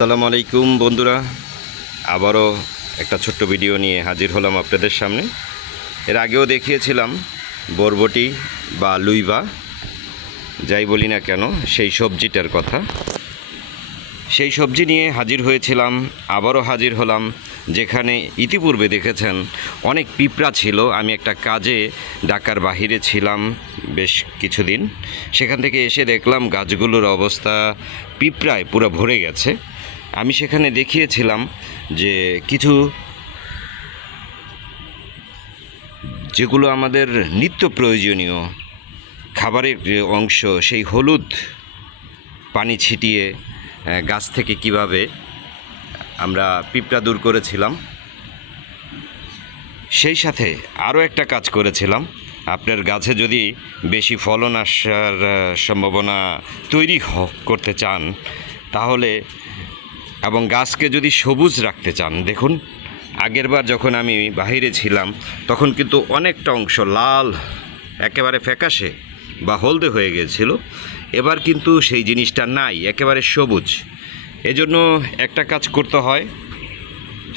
আসসালামু আলাইকুম বন্ধুরা, আবারও একটা ছোট্ট ভিডিও নিয়ে হাজির হলাম আপনাদের সামনে। এর আগেও দেখিয়েছিলাম বরবটি বা লুইবা, যাই বলি না কেন, সেই সবজিটার কথা। সেই সবজি নিয়ে হাজির হয়েছিলাম, আবারও হাজির হলাম। যেখানে ইতিপূর্বে দেখেছেন অনেক পিঁপড়া ছিল। আমি একটা কাজে ঢাকার বাহিরে ছিলাম বেশ কিছুদিন, সেখান থেকে এসে দেখলাম গাছগুলোর অবস্থা পিঁপড়ায় পুরো ভরে গেছে। আমি সেখানে দেখিয়েছিলাম যে কিছু যেগুলো আমাদের নিত্য প্রয়োজনীয় খাবারের অংশ, সেই হলুদ পানি ছিটিয়ে গাছ থেকে কিভাবে আমরা পিঁপড়া দূর করেছিলাম। সেই সাথে আরও একটা কাজ করেছিলাম। আপনার গাছে যদি বেশি ফলন আসার সম্ভাবনা তৈরি করতে চান, তাহলে এবং গাছকে যদি সবুজ রাখতে চান, দেখুন আগেরবার যখন আমি বাহিরে ছিলাম তখন কিন্তু অনেকটা অংশ লাল, একেবারে ফ্যাকাশে বা হলদে হয়ে গিয়েছিল। এবার কিন্তু সেই জিনিসটা নাই, একেবারে সবুজ। এজন্য একটা কাজ করতে হয়,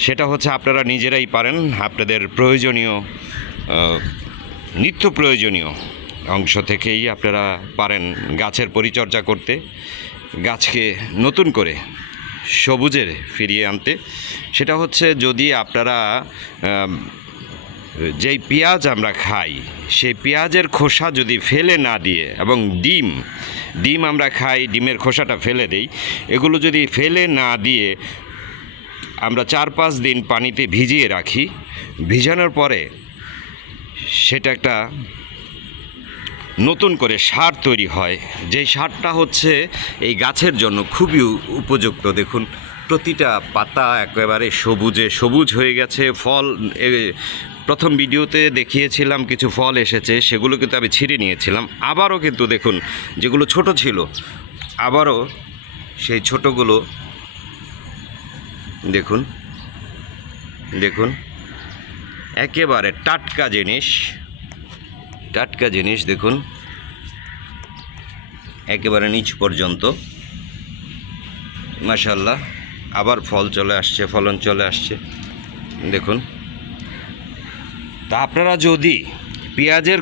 সেটা হচ্ছে আপনারা নিজেরাই পারেন আপনাদের প্রয়োজনীয় নিত্য প্রয়োজনীয় অংশ থেকেই আপনারা পারেন গাছের পরিচর্যা করতে, গাছকে নতুন করে সবুজের ফিরিয়ে আনতে। সেটা হচ্ছে যদি আপনারা যেই পেঁয়াজ আমরা খাই, সেই পেঁয়াজের খোসা যদি ফেলে না দিয়ে, এবং ডিম আমরা খাই, ডিমের খোসাটা ফেলে দেই, এগুলো যদি ফেলে না দিয়ে আমরা 4-5 দিন পানিতে ভিজিয়ে রাখি, ভিজানোর পরে সেটা একটা নতুন করে সার তৈরি হয়। যেই সারটা হচ্ছে এই গাছের জন্য খুবই উপযুক্ত। দেখুন প্রতিটা পাতা একেবারে সবুজ হয়ে গেছে। ফল প্রথম ভিডিওতে দেখিয়েছিলাম কিছু ফল এসেছে, সেগুলো কিন্তু আমি ছিঁড়ে নিয়েছিলাম। আবারও কিন্তু দেখুন যেগুলো ছোট ছিল, আবারও সেই ছোটগুলো দেখুন একেবারে টাটকা জিনিস দেখুন, একেবারে নিচ পর্যন্ত মাশাআল্লাহ। আবার ফলন চলে আসছে দেখুন। তা আপনারা যদি পেঁয়াজের